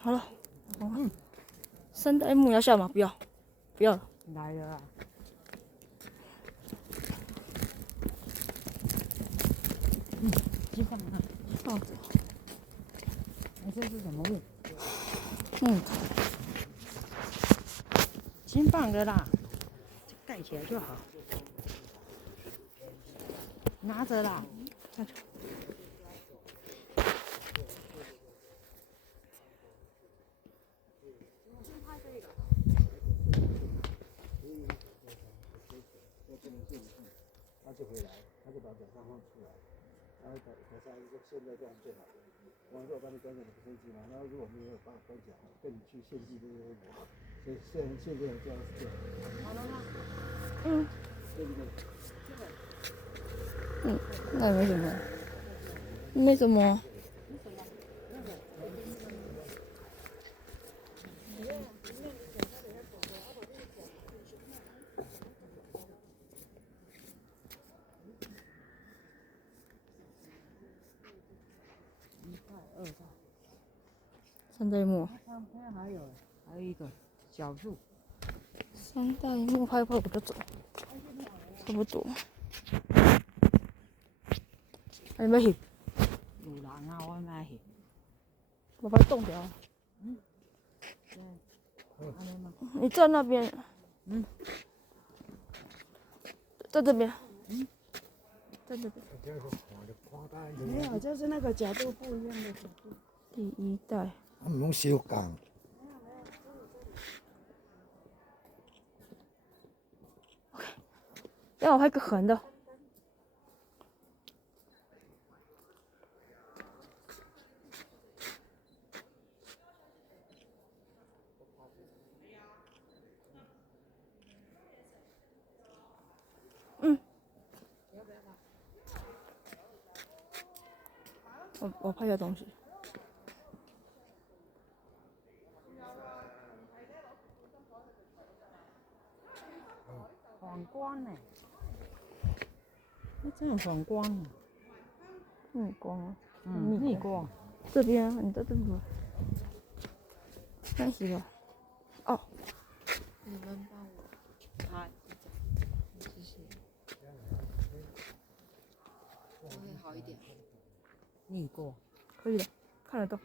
好了，三代目要下吗？不要，不要了。来了啊！鸡放啊！哦，这是什么物？金棒的啦，盖起来就好。拿着啦，下去。他就回来，他就把脚上放出来，然后台上说现在这样最好的。我说我帮你关着你不生气吗？然后如果没有办法关脚，跟你去献祭这些我，所以现在这样是这样。好了吗？对不对？那没什么，没什么。三代目。上边还有一个小树。三代目拍一拍我就走，差不多。还没翕？有人啊，我买翕。我把它冻掉。你站那边。在这边。在这边。没有，就是那个角度不一样的角度。第一代。他们用修港。让我拍个横的。我拍下东西。反光呢？那这样反光呢？逆光啊。逆光。这边，你在这边。开始了。哦。你们帮我拍，谢谢。我会好一点。逆光。可以的，看得到。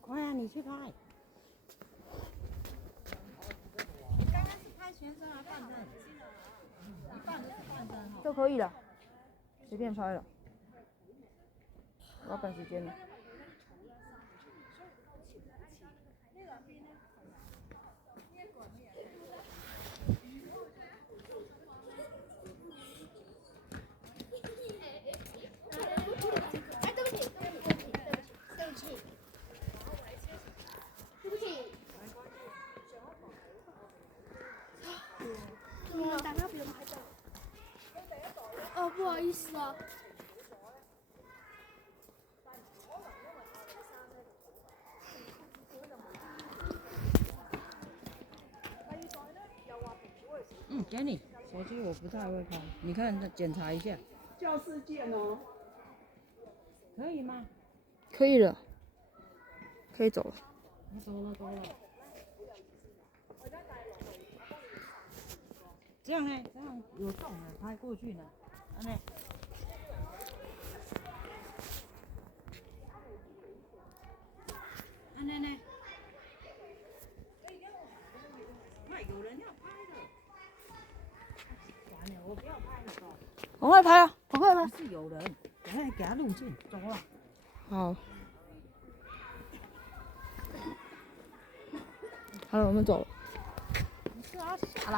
快啊，你去拍。刚刚是拍全身还半身？一半都是半身哈。就可以了，随便拍了。我要赶时间了。你们大家不用拍照。哦，不好意思啊。给你手机，我不太会拍，你看检查一下。教室见哦。可以吗？可以了，可以走了。走了。这样呢？这样有洞的，拍过去呢。呢。呢。快，有人要拍了。完了，我不要拍了。赶快拍啊！赶快拍！是有人，赶快给他录进，走了。好。好了，我们走了。你是要下来。